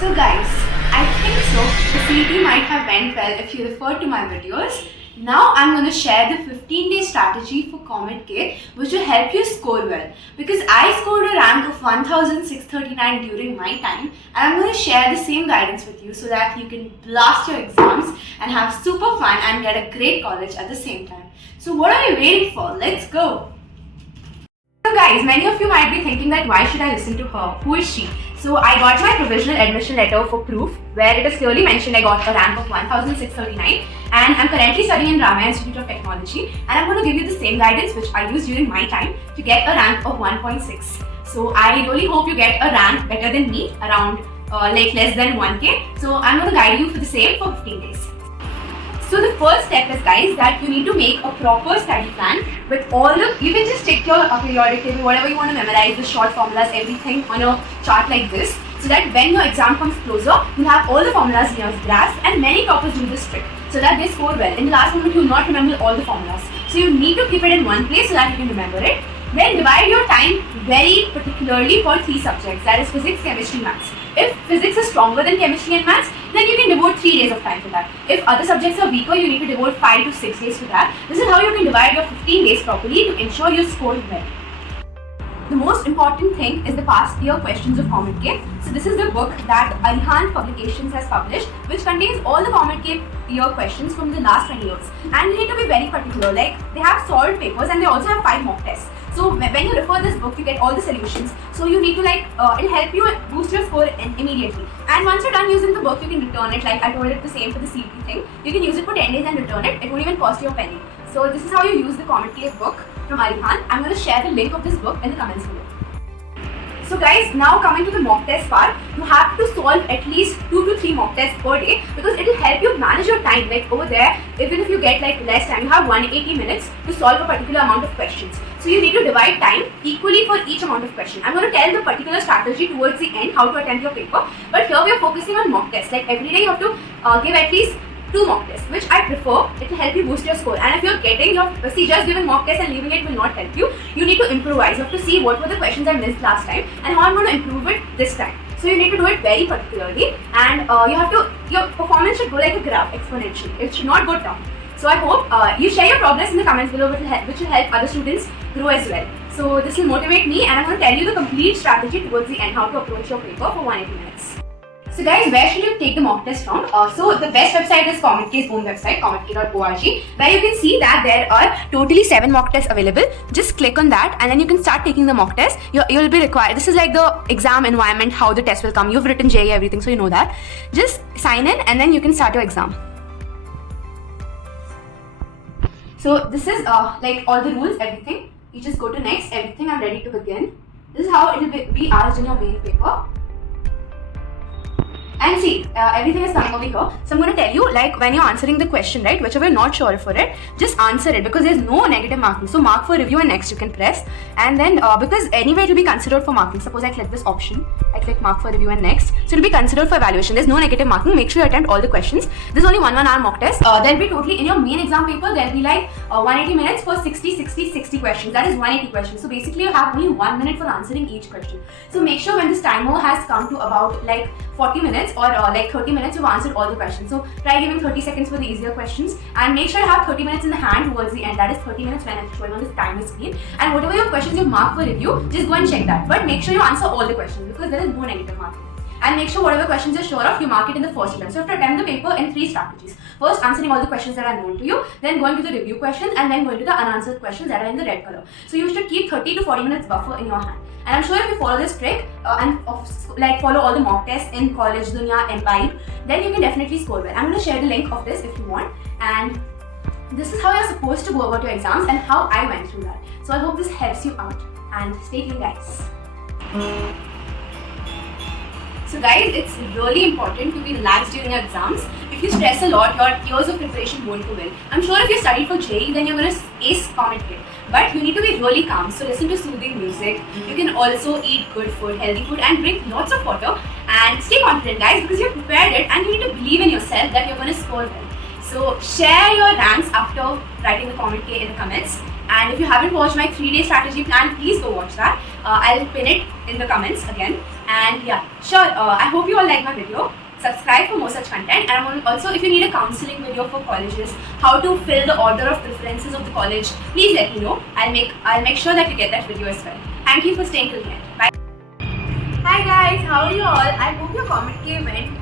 So guys, I think so. The CET might have went well if you refer to my videos. Now I'm going to share the 15-day strategy for Comet K, which will help you score well. Because I scored a rank of 1639 during my time, and I'm going to share the same guidance with you so that you can blast your exams and have super fun and get a great college at the same time. So what are you waiting for? Let's go! So guys, many of you might be thinking that why should I listen to her? Who is she? So I got my provisional admission letter for proof, where it is clearly mentioned I got a rank of 1639, and I'm currently studying in Ramaiah Institute of Technology, and I'm going to give you the same guidance which I used during my time to get a rank of 1.6. So I really hope you get a rank better than me, around less than 1k. So I'm going to guide you for the same for 15 days. So the first step is, guys, that you need to make a proper study plan with all the, you can just take your periodic table, whatever you want to memorize, the short formulas, everything on a chart like this, so that when your exam comes closer, you have all the formulas in your grasp, and many toppers do this trick, so that they score well. In the last moment, you will not remember all the formulas. So you need to keep it in one place so that you can remember it. Then divide your time very particularly for 3 subjects, that is physics, chemistry, maths. If physics is stronger than chemistry and maths, then you can devote 3 days of time for that. If other subjects are weaker, you need to devote 5 to 6 days for that. This is how you can divide your 15 days properly to ensure you score well. The most important thing is the past year questions of Comet K. So this is the book that Arihant Publications has published, which contains all the Comet K year questions from the last 20 years. And you need to be very particular, like they have solved papers and they also have 5 mock tests. So when you refer this book, you get all the solutions. So you need to it'll help you boost your score immediately. And once you're done using the book, you can return it. Like I told it the same for the CET thing. You can use it for 10 days and return it. It won't even cost you a penny. So this is how you use the Comet K book from Arihant. I'm going to share the link of this book in the comments below. So guys, now coming to the mock test part, you have to solve at least 2 to 3 mock tests per day, because it will help you manage your time. Like over there, even if you get less time, you have 180 minutes to solve a particular amount of questions. So you need to divide time equally for each amount of question. I'm going to tell the particular strategy towards the end, how to attempt your paper. But here we are focusing on mock tests. Like every day you have to give at least 2 mock tests, which I prefer. It will help you boost your score. And if you're getting just giving mock tests and leaving it will not help you. You need to improvise. You have to see what were the questions I missed last time and how I'm going to improve it this time. So you need to do it very particularly, and your performance should go like a graph, exponentially. It should not go down. So I hope you share your progress in the comments below, which will help other students grow as well. So this will motivate me, and I'm going to tell you the complete strategy towards the end, how to approach your paper for 180 minutes. So guys, where should you take the mock test from? So the best website is Comet K's own website, cometka.org, where you can see that there are totally 7 mock tests available. Just click on that and then you can start taking the mock test. You'll be required, this is like the exam environment, how the test will come. You've written JEE, everything, so you know that. Just sign in and then you can start your exam. So this is like all the rules, everything. You just go to next, everything, I'm ready to begin. This is how it will be asked in your main paper. And see, everything is coming over here. So I'm going to tell you, like when you're answering the question, right, whichever you're not sure for it, just answer it, because there's no negative marking. So mark for review and next you can press. And then because anyway it will be considered for marking. Suppose I click this option, I click mark for review and next. So it will be considered for evaluation. There's no negative marking. Make sure you attempt all the questions. There's only 1 hour mock test. There'll be totally, in your main exam paper, there'll be like 180 minutes for 60 questions. That is 180 questions. So basically you have only 1 minute for answering each question. So make sure when this timer has come to about like 40 minutes or like 30 minutes, you've answered all the questions. So try giving 30 seconds for the easier questions, and make sure you have 30 minutes in the hand towards the end. That is 30 minutes when it's showing on the timer screen. And whatever your questions you mark for review, just go and check that. But make sure you answer all the questions, because there is no negative marking. And make sure whatever questions you're sure of, you mark it in the first attempt. So you have to attempt the paper in 3 strategies. First, answering all the questions that are known to you, then going to the review questions, and then going to the unanswered questions that are in the red color. So you should keep 30 to 40 minutes buffer in your hand. And I'm sure if you follow this trick and follow all the mock tests in College Dunya and Vibe, then you can definitely score well. I'm going to share the link of this if you want. And this is how you're supposed to go about your exams and how I went through that. So I hope this helps you out, and stay tuned, guys. So guys, it's really important to be relaxed during your exams. If you stress a lot, your years of preparation won't go well. I'm sure if you studied for JEE, then you're going to ace Comet K. But you need to be really calm. So listen to soothing music. You can also eat good food, healthy food, and drink lots of water. And stay confident, guys, because you've prepared it, and you need to believe in yourself that you're going to score well. So share your ranks after writing the Comet K in the comments. And if you haven't watched my 3-day strategy plan, please go watch that. I'll pin it in the comments again. And yeah, sure. I hope you all like my video. Subscribe for more such content. And also, if you need a counseling video for colleges, how to fill the order of preferences of the college, please let me know. I'll make sure that you get that video as well. Thank you for staying till the end. Bye. Hi guys, how are you all? I hope your Comet K went